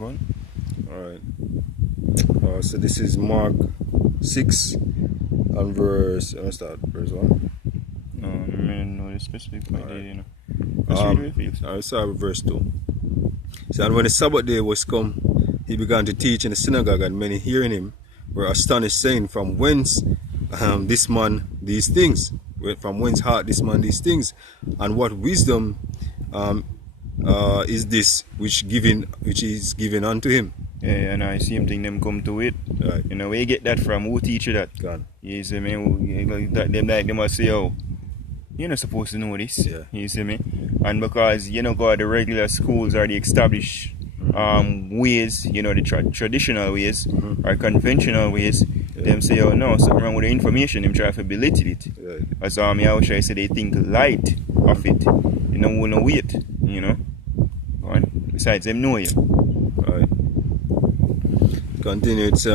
Alright, go on. Alright. So this is Mark 6 and verse, let's start verse 1. I don't know the specific point there, you know. I'll start with verse 2. So, and when the Sabbath day was come, he began to teach in the synagogue, and many hearing him were astonished, saying, From whence this man these things? From whence hath this man these things? And what wisdom is this which is given unto him? Yeah, and I see him think them come to it. Right. You know, where you get that from? Who teach you that? God. You see me? Them must say, oh, you're not supposed to know this. Yeah. You see me? And because, you know, God, the regular schools are the established ways, you know, the traditional ways or conventional ways, them say, oh no, something wrong with the information, them try to belittle it. Right. As I always say, they think light of it. You know, we no weight, you know. And besides, them know you. Right. Continue. It said,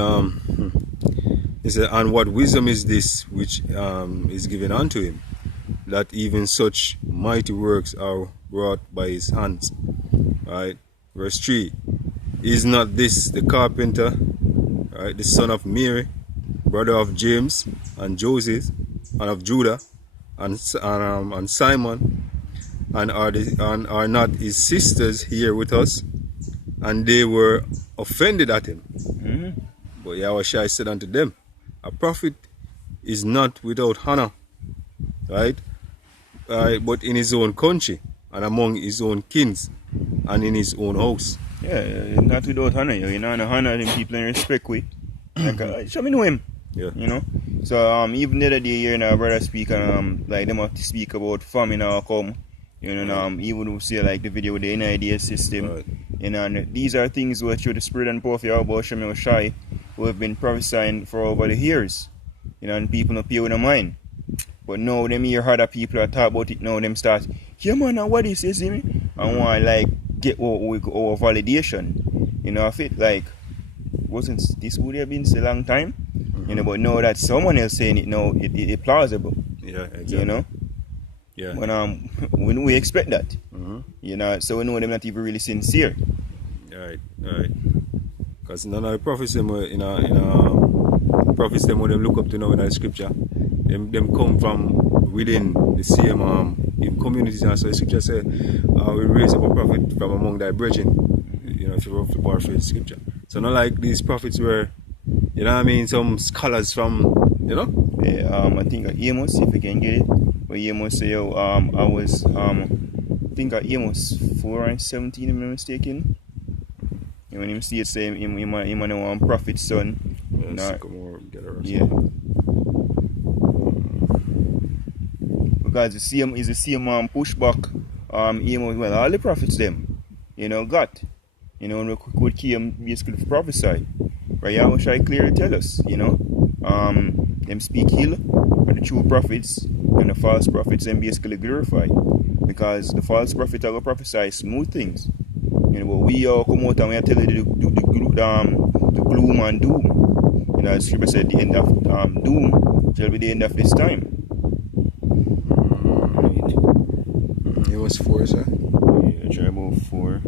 and what wisdom is this which is given unto him, that even such mighty works are wrought by his hands? Right. Verse 3. Is not this the carpenter, right, the son of Mary, brother of James and Joseph, and of Judah, and Simon, and are not his sisters here with us? And they were offended at him. But Yahushua said unto them, a prophet is not without honor, right? But in his own country, and among his own kings, and in his own house. Yeah, not without honor. You know, honor them people and respect with. Like, show me know him. Yeah. You know. So even the other day here, our brother speak, like them have to speak about famine or come. You know, even we see like the video with the NIDS system. Right. You know, and these are things which through the spirit and power of Yahweh Shem Shai, who have been prophesying for over the years. You know, and people don't pay with their mind. But now them hear other people talk about it now, them start, yeah man, now what is this, see me? And want like get our validation. You know, I feel like wasn't this would have been so long time? You know, but now that someone else saying it now, it plausible. Yeah, exactly. You know? Yeah. When we expect that. You know, so we know them not even really sincere. Right. Because none of the prophets them prophets them when them look up to now in the scripture, them come from within the same in communities. And so the scripture say, we raise up a prophet from among thy brethren. You know, if you roughly paraphrase scripture. So not like these prophets were, you know what I mean, some scholars from, you know? Yeah, I think Amos, if you can get it. But Amos say, I was I think Amos 4 and 17, if I'm not mistaken. And when him see it say him a prophet's son. Yeah. Because the same is the same pushback Amos, well, all the prophets them, you know, got. You know, could came basically prophesy. But Yahweh shall clearly tell us, you know. Them speak ill, and the true prophets and the false prophets them basically glorify. Because the false prophet will prophesy smooth things. You know, but we all come out and we are telling you the gloom and doom. You know, as Scripture said, the end of doom shall be the end of this time. It was 4, sir. Yeah, try about 4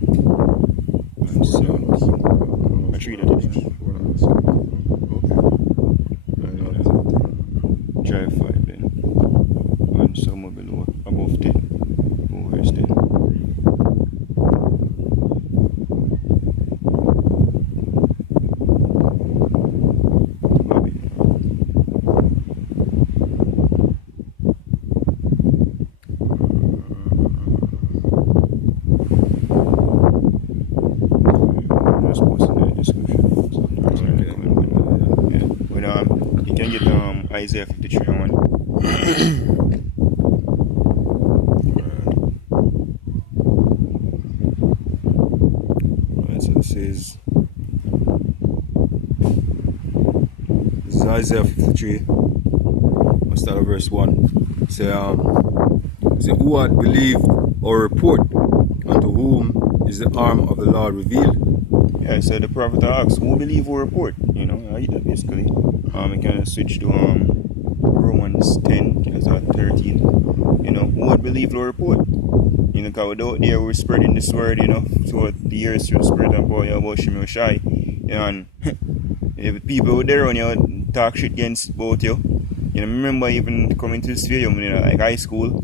and 17. I treat it. Try 5 then. And somewhere below, above 10. Over is 10. Isaiah 53 and 1. Right, so this is Isaiah 53. I'll start at verse 1. Say, who hath believed our report? Unto whom is the arm of the Lord revealed? Yeah, so the prophet asks, who believe our report? You know, I that basically. We can switch to Romans 10, 13. You know, who would believe our report? You You know, because without there, we're spreading this word, you know, throughout the years through spirit and power about Shimmy Shai. You know, and if people out there on you talk shit against about you, you know, remember even coming to the stadium, you know, like high school,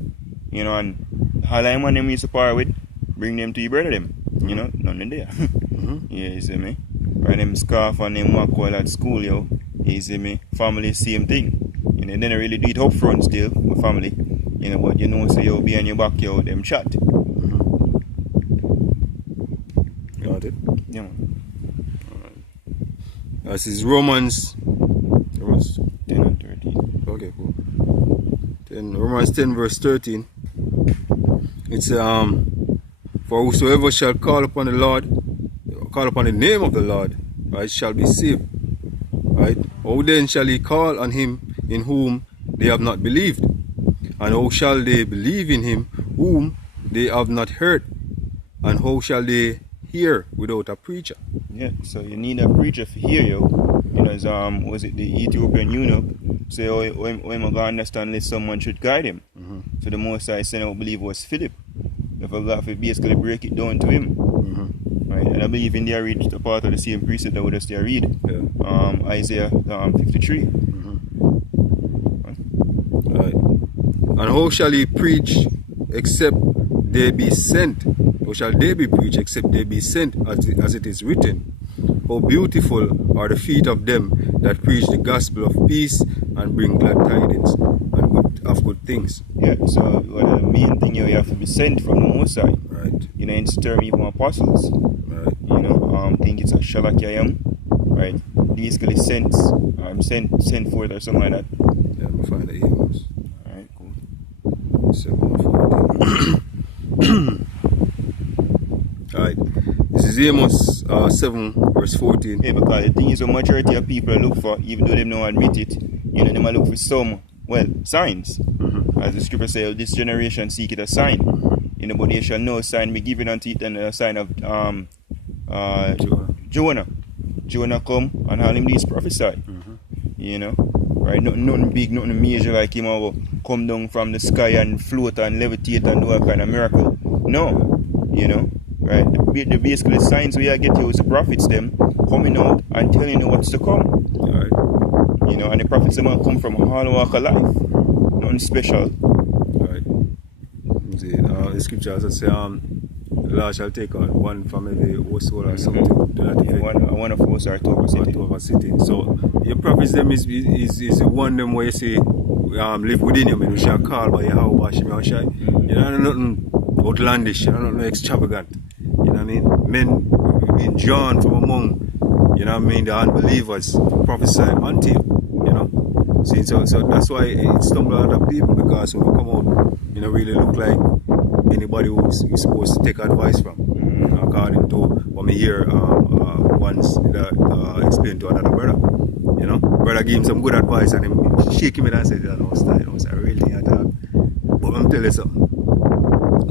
you know, and all I man them used to par with, bring them to your brother them, you know, none of there. Yeah, you see me? Right, them scarf and them walk while at school, yo, you see me? Family, same thing. You know, they don't really do it up front still with family. You know, but you know, so you'll be on your back, yo, them chat. Got it? Yeah, man. This is Romans 10 and 13. Okay, cool. Romans 10 verse 13. It's for whosoever shall call upon the Lord, call upon the name of the Lord, right, shall be saved. Right? How then shall he call on him in whom they have not believed? And how shall they believe in him whom they have not heard? And how shall they hear without a preacher? Yeah, so you need a preacher to hear you. You know, as was it the Ethiopian eunuch say, oh, I'm going to understand that someone should guide him. So the most I said I believe was Philip. If I got to basically break it down to him. Right? And I believe in there read the part of the same precept that we just there read. Isaiah 53. Right. And how shall he preach except they be sent? How shall they be preached except they be sent, as it is written? How beautiful are the feet of them that preach the gospel of peace and bring glad tidings and of good things. Yeah, so well, the main thing you have to be sent from the Most High. Right. You know, in term even apostles. Right. You know, think it's a Shalakayam. Right. Basically sent forth or something like that. Yeah, we'll find the Amos. Alright, cool. 7:14. Alright. This is Amos 7 verse 14. Yeah, because the thing is, the majority of people look for, even though they don't admit it, you know, they might look for some, well, signs. As the scripture says, this generation seek it a sign. You know, but they shall no sign be given unto it, and a sign of Jonah. Jonah come and all him these prophesy. You know, right? Nothing big, nothing major like him will come down from the sky and float and levitate and do a kind of miracle. No, you know, right? The basically signs we are getting is the prophets them coming out and telling you what's to come. Right. You know, and the prophets them will come from all walk of life. Nothing special. Right. The scripture also say, the Lord shall take on one from every household or something. To that effect. One of us are to oversitting. So your prophets them is the one them where you say live within you, I mean, we shall call by Yahweh Shimmy Shai. You know, nothing outlandish, you know, nothing extravagant. You know what I mean? Men being drawn from among, you know what I mean, the unbelievers to prophesy unto you, you know. See, so that's why it stumbles a lot of people, because when we come out, you know, really look like anybody who's supposed to take advice from, you know, according to what I hear once explained to another brother. You know, brother gave him some good advice and him shake him and say, no, style, I really think I talk. But I'm telling you something,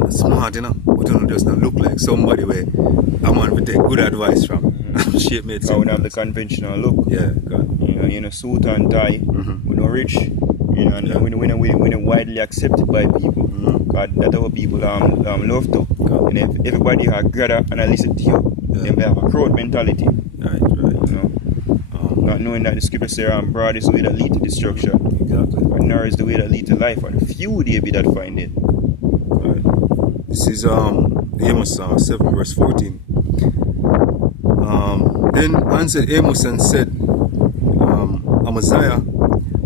I'm smart, you know, but you just not look like somebody where a man would take good advice from. Shape made sense. I would have the conventional look. Yeah, God. You know, in a suit and tie, we're not rich, you know, and we're widely accepted by people. God, that's what people love to. And if everybody are gather and I listen to you, then we have a crowd mentality. Right. You know, not knowing that the scripture says broad is the way that lead to destruction. Exactly. And narrow is the way that lead to life, and few there be that find it. Right. This is Amos 7 verse 14. Then answered Amos and said, Amaziah,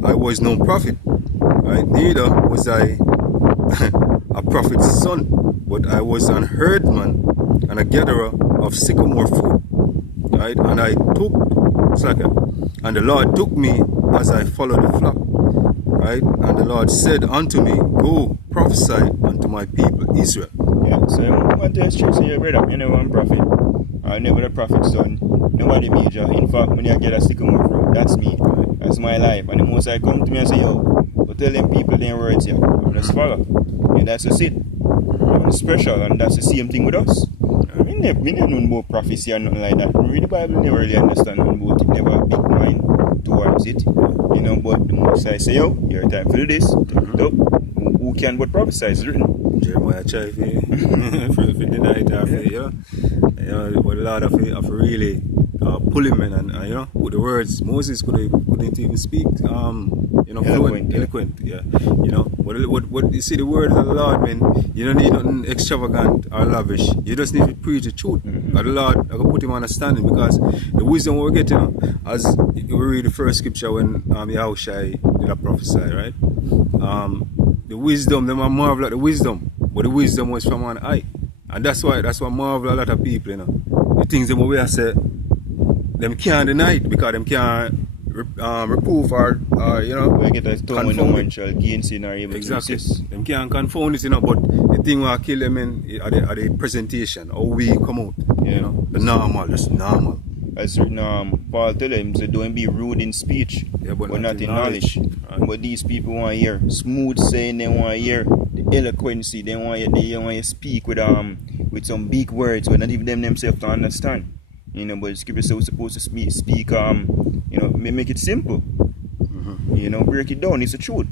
I was no prophet, right? Neither was I a prophet's son, but I was an herdman and a gatherer of sycamore fruit, right? And I took, and the Lord took me as I followed the flock, right? And the Lord said unto me, go prophesy unto my people Israel. Yeah, so I want to stress to your brother, you know, one prophet. I never the prophet's son. Nobody major. In fact, when I get a sycamore fruit, that's me. That's my life. And the most I come to me and say, yo, but tell them people their words here. I'm just follow. And that's just it. I'm special, and that's the same thing with us. We never know about prophecy and nothing like that. We read the Bible, never really understand about it, never a big mind towards it. You know, but the most I say, yo, your time for this, take it up. Who can but prophesy is written. Jeremiah try for the night after, but the Lord of really pull him in and with the words Moses couldn't even speak fluent, eloquent, But you see the word of the Lord, man, you don't need nothing extravagant or lavish. You just need to preach the truth. But the Lord, I can put him understanding because the wisdom we're getting, as we read the first scripture when Yahushua did a prophesy, right? The wisdom, them are marvel at the wisdom, but the wisdom was from on high. And that's why marvel a lot of people, The things them we say, them can't deny it because them can't reprove or we get a tongue when no man shall gainsay nor able to resist. Them can't confound it, but the thing will kill them are the presentation, how we come out, the normal, just normal. As Paul tell them, so don't be rude in speech, but not in knowledge. Right. But these people want to hear smooth saying, they want to hear the eloquency, they want to speak with some big words, but not even them themselves to understand. But the scripture says we're supposed to speak make it simple. Break it down. It's the truth.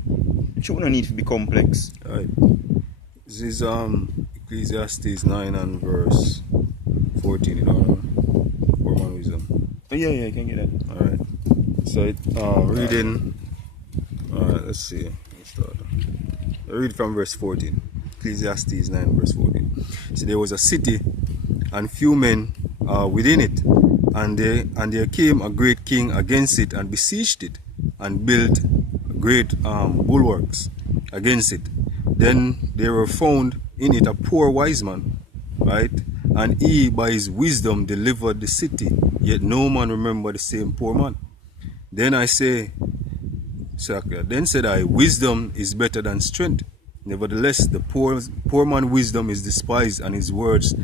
The truth don't need to be complex. Right. This is Ecclesiastes 9 and verse 14, for one wisdom. Yeah, you can get that. Alright. So reading let's see. Let's start. I read from verse 14. Ecclesiastes 9 verse 14. So there was a city and few men within it, and there came a great king against it and besieged it and built great bulwarks against it. Then there were found in it a poor wise man, right? And he by his wisdom delivered the city, yet no man remembered the same poor man. Then said I, wisdom is better than strength. Nevertheless, the poor man wisdom is despised, and his words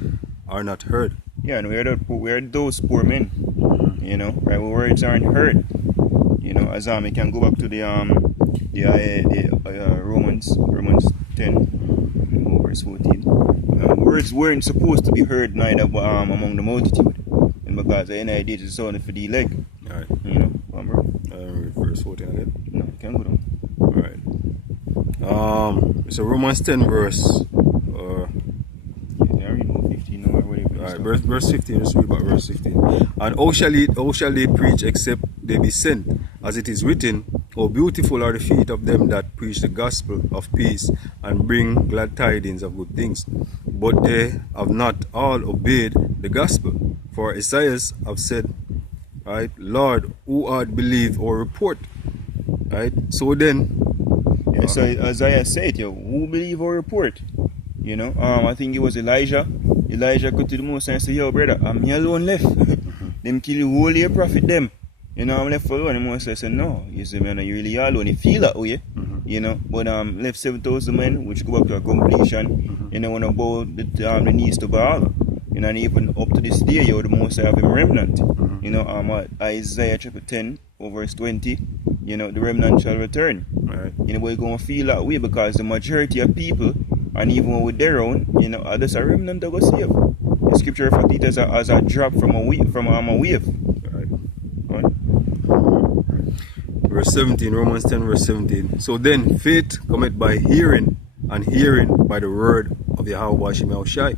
are not heard. Yeah, and we're those poor men, right? Our words aren't heard. As we can go back to the Romans 10, verse 14. Words weren't supposed to be heard neither among the multitude, and because the NID is only for the leg. All right. Verse 14 again. No, you can go down. All right. So Romans 10 verse. Verse 15, let's read about verse 15. And how shall they preach except they be sent? As it is written, how beautiful are the feet of them that preach the gospel of peace and bring glad tidings of good things. But they have not all obeyed the gospel. For Isaiah have said, right, Lord, who art believe our report? Right? So then so Isaiah said, who believe our report? I think it was Elijah. Elijah go to the Most and say, yo brother, I'm here alone left. Them kill the whole year prophet them. I'm left alone. The Most said, no, you see, man, you really alone. You feel that way, But left 7,000 men, which go back to a completion. When about the needs to Baal. And even up to this day, the Most have him remnant. Isaiah chapter 10, verse 20. The remnant shall return. Right. We're going to feel that way because the majority of people, and even with their own, there's a remnant that go save. The scripture refers to it as a drop from a wave. Right. Verse 17, Romans 10 verse 17. So then faith cometh by hearing, and hearing by the word of Yahweh Shai.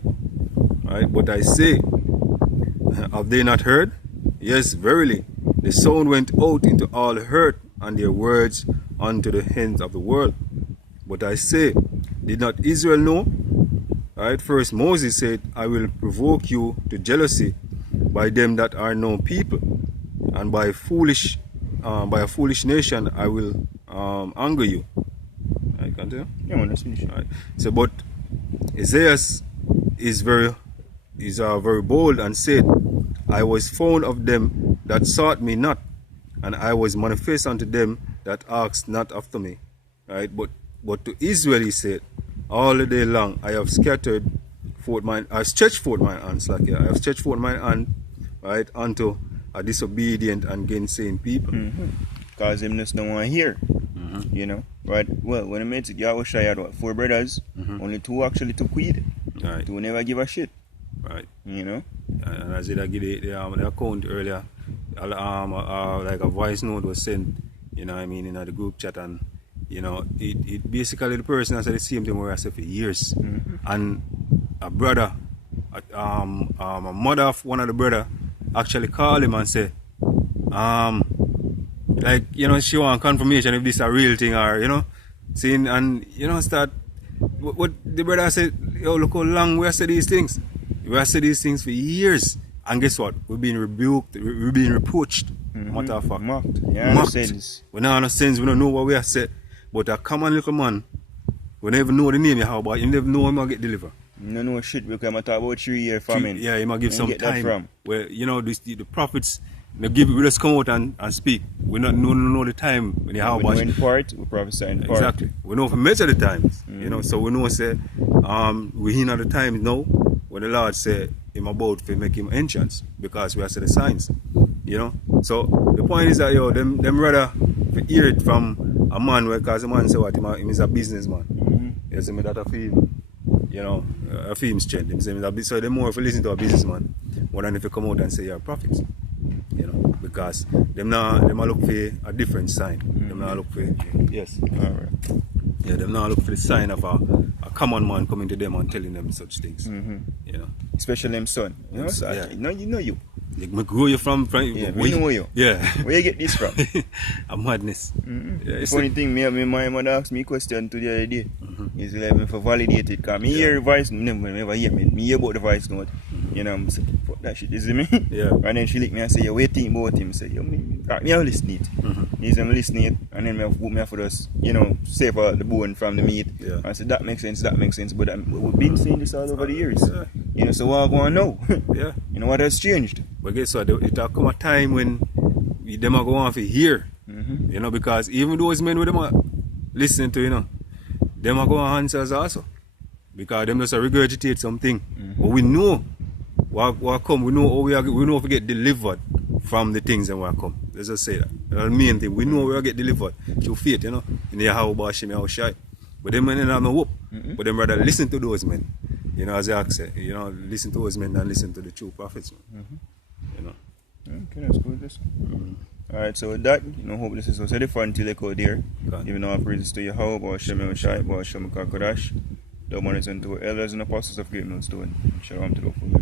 Right? But I say, have they not heard? Yes, verily, the sound went out into all the earth, and their words unto the ends of the world. But I say, did not Israel know? Right? First Moses said, I will provoke you to jealousy by them that are no people, and by a foolish nation I will anger you. I continue? Yeah, man, let's finish. Right. So, but Isaiah is very bold and said, I was found of them that sought me not, and I was manifest unto them that asked not after me. Right? But to Israel he said, all the day long I have stretched forth my hands, I have stretched forth my hand, right, unto a disobedient and gainsaying people. Because them just don't want to hear. Right? Well, when I met Yahushua, I had 4 brothers, only 2 actually took weed. Right. 2 never give a shit. Right. And as I give the account earlier, like a voice note was sent, in the group chat, and You know, it basically the person has said the same thing where I said for years. And a brother, a mother of one of the brother actually called him and say, like, you know, she want confirmation if this a real thing or, you know, saying, and, you know, start, what the brother said, yo, look how long we have said these things. We have said these things for years. And guess what? We're being rebuked, we're being reproached. Matter of fact. Mocked. Yeah, mocked. Sense. We don't have sense, we don't know what we have said. But a common little man, we never know the name you have, but you never know him will get delivered. No, no shit, because I'm talking about 3 years famine. Yeah, he might give some time. From? Where, you know, the prophets, we just come out and speak. We don't know the time when you have. We know in part, we prophesy in part. Exactly. We know for measure the times. You know, so we know say, we hear the times now when the Lord say him about to make him entrance because we have said the signs. You know, so the point is that yo, them rather hear it from a man because the man say what him is a businessman. You see me that a feel, you know, a film strength. Him say he's a business. So they more if you listen to a businessman more than if you come out and say you're a prophet. You know, because them look for a different sign. Them now look for yes. Alright. Yeah, them now look for the sign of a common man coming to them and telling them such things. You know. Especially them son. You know, so yeah. You know you. Like, me grow you from yeah, we know you. Yeah. Where you get this from? A madness. Yeah, the funny thing, my mother asked me a question the other day. Is like me for validate it. Because me hear voice, never hear me. Me hear about the voice note. You know, I'm saying, fuck that shit, you see me? Yeah. And then she lick me and say, you're waiting about him. Say, yo, me have listen it. He say, I'm listening it. And then me have to just, you know, save the bone from the meat. Yeah. I said, that makes sense. But we've been saying this all over the years. Yeah. You know, so what I want to know? Yeah. You know what has changed? But guess what? It'll come a time when them are going to hear. You know, because even those men with them are listening to, you know, them are going to answer us also. Because them just regurgitate something. But we know what come. We know we know if we get delivered from the things that will come. Let's just say that. That's the main thing. We know we will get delivered through faith, you know. In the how about Shimmy, how shy. But them men have no hope. But them rather listen to those men. You know, as I say, you know, listen to those men and listen to the true prophets. You know. Okay, that's good. That's good. Alright, so with that, you know, hope this is also the fun till they go there. Even though I praises to Yahweh, about Shem Shai, about Shem Kakadash, the monitors to elders and apostles of great millstone. Shalom to the full.